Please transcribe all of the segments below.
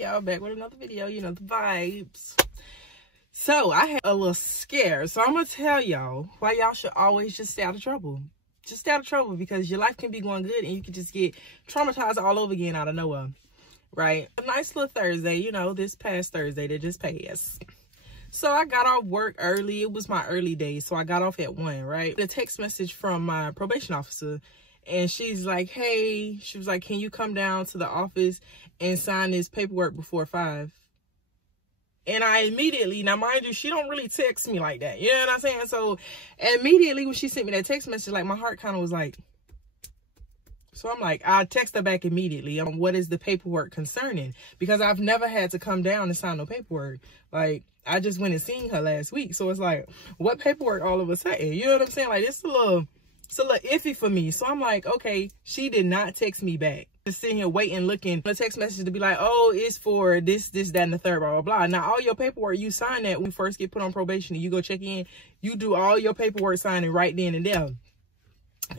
video, back with another video, you know, the vibes. So I had a little scare. So I'm gonna tell y'all why y'all should always just stay out of trouble. Just stay out of trouble, because your life can be going good and you can just get traumatized all over again out of nowhere, right? A nice little Thursday, you know, this past Thursday that just passed. So I got off work early. It was my early day, so I got off at 1, right? A text message from my probation officer, and she's like, hey, she was like, can you come down to the office and sign this paperwork before 5? And I immediately, now mind you, she don't really text me like that. You know what I'm saying? So immediately when she sent me that text message, like my heart kind of was like, so I'm like, I text her back immediately. What is the paperwork concerning? Because I've never had to come down and sign no paperwork. Like, I just went and seen her last week. So it's like, what paperwork all of a sudden? You know what I'm saying? Like, it's a little iffy for me. So I'm like, okay, she did not text me back. Just sitting here waiting, looking for a text message to be like, oh, it's for this, that, and the third, blah, blah, blah. Now, all your paperwork, you sign that when you first get put on probation and you go check in. You do all your paperwork signing right then and there.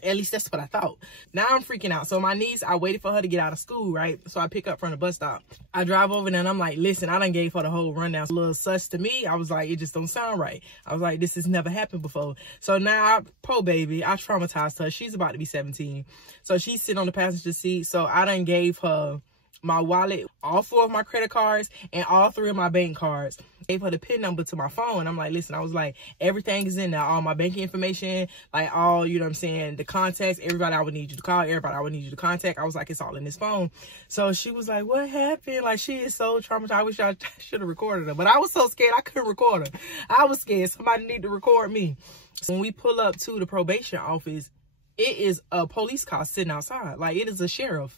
At least that's what I thought. Now I'm freaking out. So my niece, I waited for her to get out of school, right? So I pick up from the bus stop. I drive over there and I'm like, listen, I done gave her the whole rundown. It's a little sus to me. I was like, it just don't sound right. I was like, this has never happened before. So now, poor baby, I traumatized her. She's about to be 17. So she's sitting on the passenger seat. So I done gave her my wallet, all 4 of my credit cards, and all 3 of my bank cards. Gave her the PIN number to my phone. I'm like, listen, I was like, everything is in there. All my banking information, like all, you know what I'm saying, the contacts, everybody I would need you to call, everybody I would need you to contact. I was like, it's all in this phone. So she was like, what happened? Like, she is so traumatized. I wish I should have recorded her. But I was so scared I couldn't record her. I was scared. Somebody need to record me. So when we pull up to the probation office, it is a police car sitting outside. Like, it is a sheriff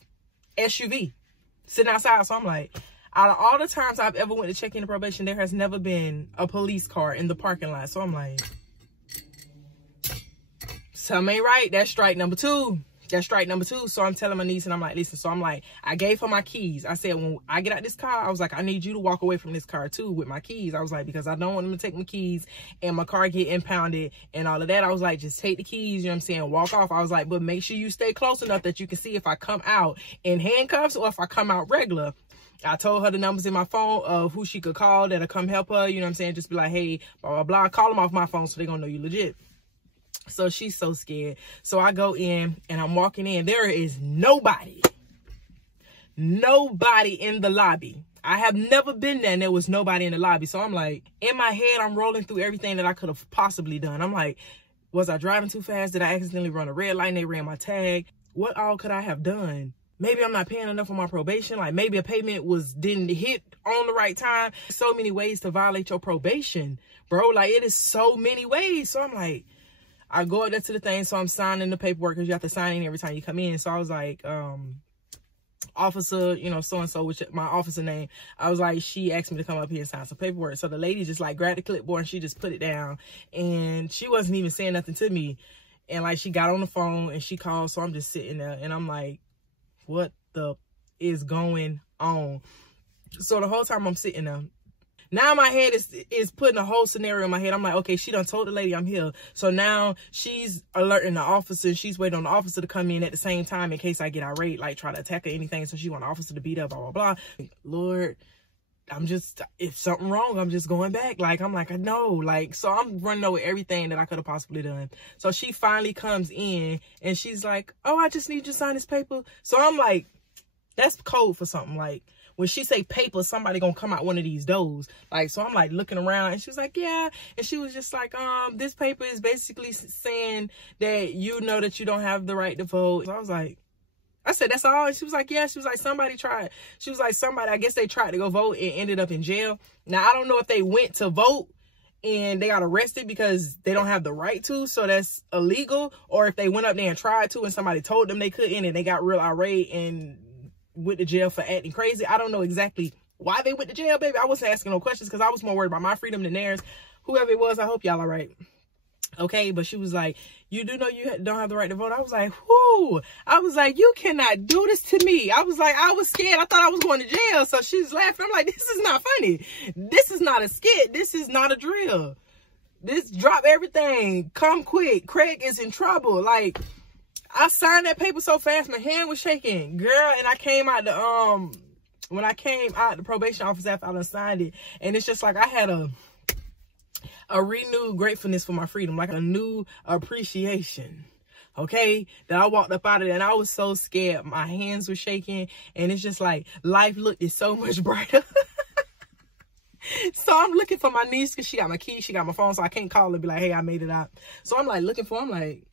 SUV sitting outside. So I'm like, out of all the times I've ever went to check into probation, there has never been a police car in the parking lot. So I'm like, something ain't right. That's strike number 2. That's strike number 2. So I'm telling my niece, and I'm like, listen. So I'm like, I gave her my keys. I said, when I get out this car, I was like, I need you to walk away from this car too with my keys. I was like, because I don't want them to take my keys and my car get impounded and all of that. I was like, just take the keys, you know what I'm saying, walk off. I was like, but make sure you stay close enough that you can see if I come out in handcuffs or if I come out regular. I told her the numbers in my phone of who she could call that'll come help her. You know what I'm saying? Just be like, hey, blah, blah, blah. Call them off my phone so they're going to know you legit. So she's so scared. So I go in and I'm walking in. There is nobody in the lobby. I have never been there and there was nobody in the lobby. So I'm like, in my head, I'm rolling through everything that I could have possibly done. I'm like, was I driving too fast? Did I accidentally run a red light and they ran my tag? What all could I have done? Maybe I'm not paying enough for my probation. Like, maybe a payment didn't hit on the right time. So many ways to violate your probation, bro. Like, it is so many ways. So I'm like, I go up there to the thing. So I'm signing the paperwork because you have to sign in every time you come in. So I was like, officer, you know, so-and-so, which my officer name. I was like, she asked me to come up here and sign some paperwork. So the lady just like grabbed the clipboard and she just put it down. And she wasn't even saying nothing to me. And like, she got on the phone and she called. So I'm just sitting there and I'm like, what the is going on? So the whole time I'm sitting there, now my head is putting a whole scenario in my head. I'm like, okay, she done told the lady I'm here. So now she's alerting the officer. She's waiting on the officer to come in at the same time in case I get irate, like try to attack her or anything. So she want the officer to beat up, blah, blah, blah. Lord, if something wrong, I'm just going back. Like, I'm like, I know. Like, so I'm running over everything that I could have possibly done. So she finally comes in and she's like, oh, I just need you to sign this paper. So I'm like, that's code for something. Like, when she say paper, somebody gonna come out one of these doors. Like, so I'm like looking around and she was like, yeah. And she was just like, this paper is basically saying that you know that you don't have the right to vote. So I was like, I said, that's all? And she was like, yeah. She was like, somebody tried. She was like, I guess they tried to go vote and ended up in jail. Now, I don't know if they went to vote and they got arrested because they don't have the right to, so that's illegal, or if they went up there and tried to and somebody told them they couldn't and they got real irate and went to jail for acting crazy. I don't know exactly why they went to jail, baby. I wasn't asking no questions because I was more worried about my freedom than theirs. Whoever it was, I hope y'all all right. Okay, but she was like, you do know you don't have the right to vote? I was like, whoo. I was like, you cannot do this to me. I was like, I was scared. I thought I was going to jail. So she's laughing. I'm like, this is not funny. This is not a skit. This is not a drill. This drop everything. Come quick. Craig is in trouble. Like, I signed that paper so fast, my hand was shaking, girl. And I came out the when I came out the probation office after I done signed it, and it's just like I had a renewed gratefulness for my freedom, like a new appreciation. Okay, that I walked up out of there and I was so scared. My hands were shaking, and it's just like life looked so much brighter. So I'm looking for my niece because she got my keys, she got my phone, so I can't call her and be like, hey, I made it out. So I'm like looking for her. I'm like,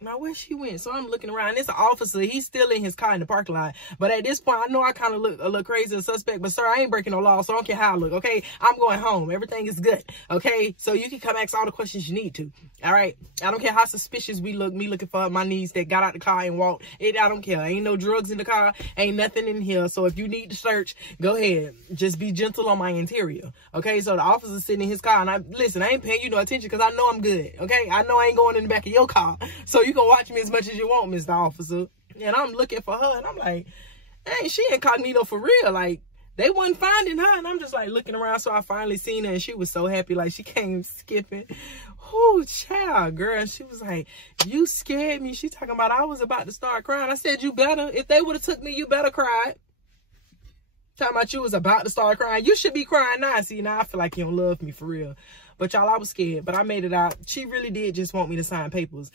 now where she went? So I'm looking around. It's an officer. He's still in his car in the parking lot. But at this point, I know I kind of look a little crazy and suspect. But sir, I ain't breaking no law, so I don't care how I look. Okay, I'm going home. Everything is good. Okay, so you can come ask all the questions you need to. All right, I don't care how suspicious we look. Me looking for my niece that got out the car and walked. I don't care. Ain't no drugs in the car. Ain't nothing in here. So if you need to search, go ahead. Just be gentle on my interior. Okay, so the officer's sitting in his car, and I ain't paying you no attention because I know I'm good. Okay, I know I ain't going in the back of your car, so you can watch me as much as you want, Mr. Officer. And I'm looking for her, and I'm like, hey, she incognito for real. Like, they wasn't finding her, and I'm just like looking around. So I finally seen her, and she was so happy. Like, she came skipping. Oh, child, girl. She was like, you scared me. She talking about I was about to start crying. I said, you better. If they would have took me, you better cry. Talking about you was about to start crying. You should be crying now. See, now I feel like you don't love me for real. But y'all, I was scared, but I made it out. She really did just want me to sign papers.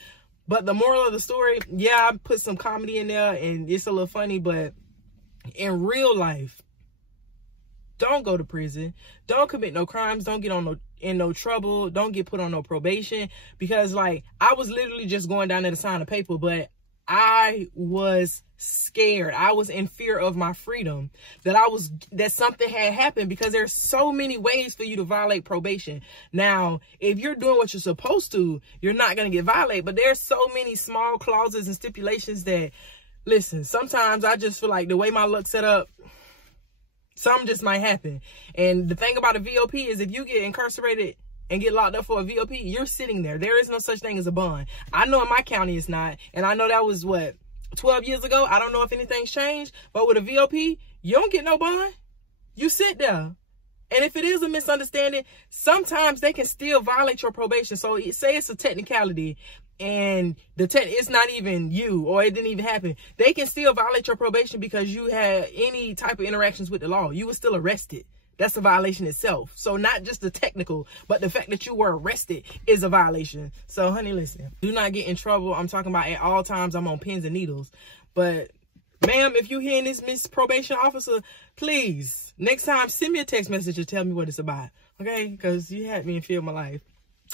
But the moral of the story, yeah, I put some comedy in there and it's a little funny, but in real life, don't go to prison. Don't commit no crimes. Don't get in no trouble. Don't get put on no probation. Because, like, I was literally just going down there to sign a paper, but I was scared. I was in fear of my freedom, that something had happened, because there's so many ways for you to violate probation. Now, if you're doing what you're supposed to, you're not going to get violated, but there's so many small clauses and stipulations that, listen, sometimes I just feel like the way my luck's set up, something just might happen. And the thing about a VOP is if you get incarcerated and get locked up for a VOP, you're sitting there. There is no such thing as a bond. I know in my county it's not. And I know that was, what, 12 years ago? I don't know if anything's changed. But with a VOP, you don't get no bond. You sit there. And if it is a misunderstanding, sometimes they can still violate your probation. So say it's a technicality and it's not even you, or it didn't even happen. They can still violate your probation because you had any type of interactions with the law. You were still arrested. That's a violation itself. So not just the technical, but the fact that you were arrested is a violation. So, honey, listen, do not get in trouble. I'm talking about at all times I'm on pins and needles. But, ma'am, if you're hearing this, Miss Probation Officer, please, next time, send me a text message and tell me what it's about. Okay? Because you had me in fear of my life.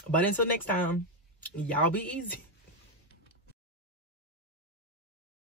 But until next time, y'all be easy.